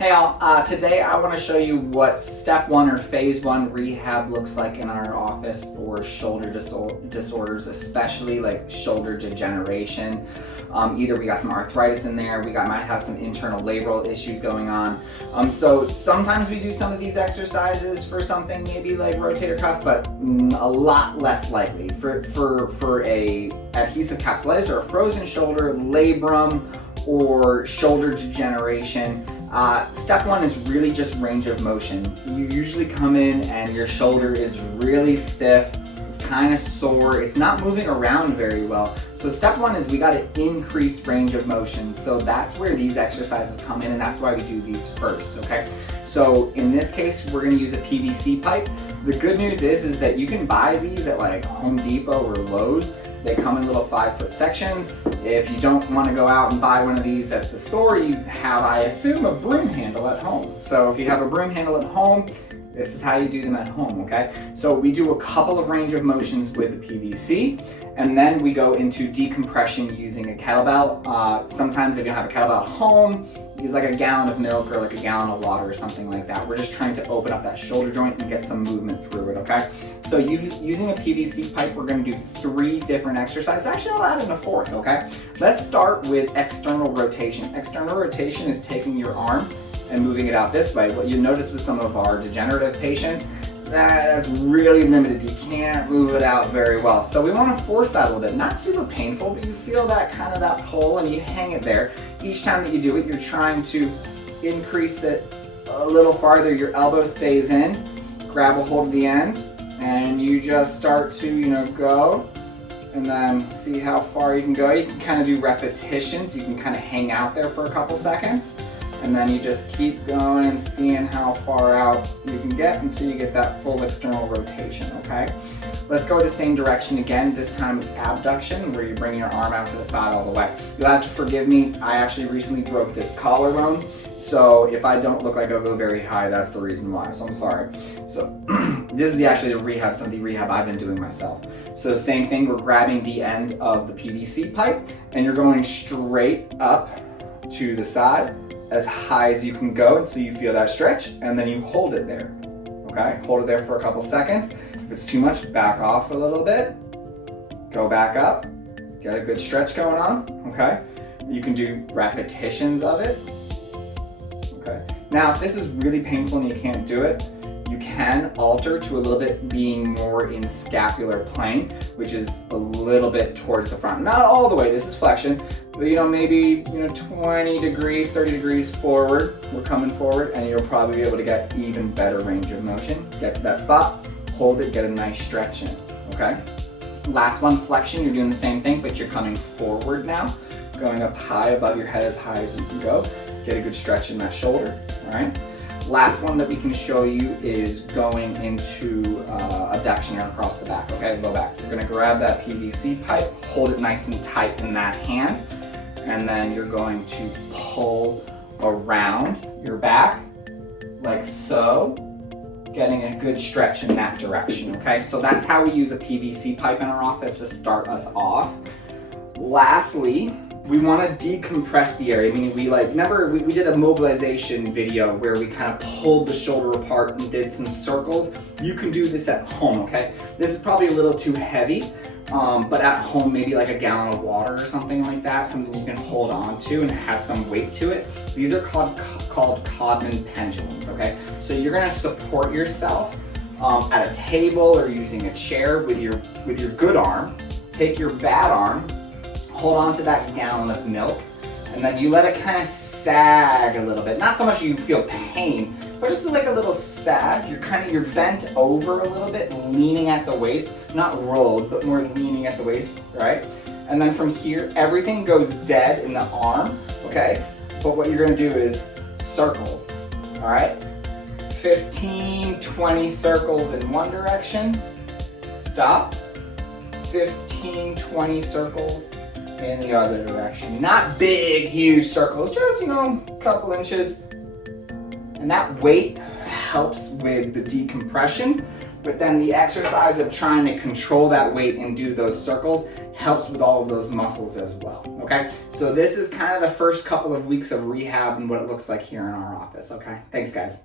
Hey all, today I want to show you what step one or phase one rehab looks like in our office for shoulder disorders, especially like shoulder degeneration. Either we got some arthritis in there, might have some internal labral issues going on. So sometimes we do some of these exercises for something maybe like rotator cuff, but a lot less likely. For a adhesive capsulitis or a frozen shoulder, labrum, or shoulder degeneration, step one is really just range of motion. You usually come in and your shoulder is really stiff, it's kind of sore, it's not moving around very well. So step one is we got to increase range of motion. So that's where these exercises come in, and that's why we do these first, okay? So in this case, we're going to use a PVC pipe. The good news is that you can buy these at like Home Depot or Lowe's. They come in little 5-foot sections. If you don't want to go out and buy one of these at the store, you have, I assume, a broom handle at home. So if you have a broom handle at home, this is how you do them at home, okay? So we do a couple of range of motions with the PVC, and then we go into decompression using a kettlebell. Sometimes if you don't have a kettlebell at home, use like a gallon of milk or like a gallon of water or something like that. We're just trying to open up that shoulder joint and get some movement through it, okay? So using a PVC pipe, we're gonna do 3 different exercises. Actually, I'll add in a 4th, okay? Let's start with external rotation. External rotation is taking your arm and moving it out this way. What you notice with some of our degenerative patients, that's really limited. You can't move it out very well. So we want to force that a little bit. Not super painful, but you feel that kind of that pull and you hang it there. Each time that you do it, you're trying to increase it a little farther. Your elbow stays in, grab a hold of the end, and you just start to, go, and then see how far you can go. You can kind of do repetitions. You can kind of hang out there for a couple seconds. And then you just keep going and seeing how far out you can get until you get that full external rotation, okay? Let's go the same direction again. This time it's abduction, where you bring your arm out to the side all the way. You'll have to forgive me. I actually recently broke this collarbone, so if I don't look like I go very high, that's the reason why, so I'm sorry. So this is actually some of the rehab I've been doing myself. So same thing, we're grabbing the end of the PVC pipe, and you're going straight up to the side, as high as you can go until you feel that stretch, and then you hold it there, okay? Hold it there for a couple seconds. If it's too much, back off a little bit, go back up, get a good stretch going on, okay? You can do repetitions of it, okay? Now, if this is really painful and you can't do it, you can alter to a little bit being more in scapular plane, which is a little bit towards the front. Not all the way, this is flexion, but maybe 20 degrees, 30 degrees forward. We're coming forward, and you'll probably be able to get even better range of motion. Get to that spot, hold it, get a nice stretch in, okay? Last one, flexion. You're doing the same thing, but you're coming forward now, going up high above your head as high as you can go. Get a good stretch in that shoulder, all right? Last one that we can show you is going into abduction across the back, okay, low back. You're gonna grab that PVC pipe, hold it nice and tight in that hand, and then you're going to pull around your back, like so, getting a good stretch in that direction, okay? So that's how we use a PVC pipe in our office to start us off. Lastly, we want to decompress the area, meaning remember we did a mobilization video where we kind of pulled the shoulder apart and did some circles. You can do this at home, okay? This is probably a little too heavy, but at home, maybe like a gallon of water or something like that, something you can hold on to and it has some weight to it. These are called Cardinal pendulums, okay? So you're gonna support yourself at a table or using a chair with your good arm. Take your bad arm, hold on to that gallon of milk, and then you let it kind of sag a little bit. Not so much you feel pain, but just like a little sag. You're bent over a little bit, leaning at the waist, not rolled, but more leaning at the waist, right? And then from here, everything goes dead in the arm, okay? But what you're gonna do is circles, all right? 15, 20 circles in one direction, stop. 15, 20 circles in the other direction. Not big, huge circles, just, a couple inches. And that weight helps with the decompression, but then the exercise of trying to control that weight and do those circles helps with all of those muscles as well, okay? So this is kind of the first couple of weeks of rehab and what it looks like here in our office, okay? Thanks, guys.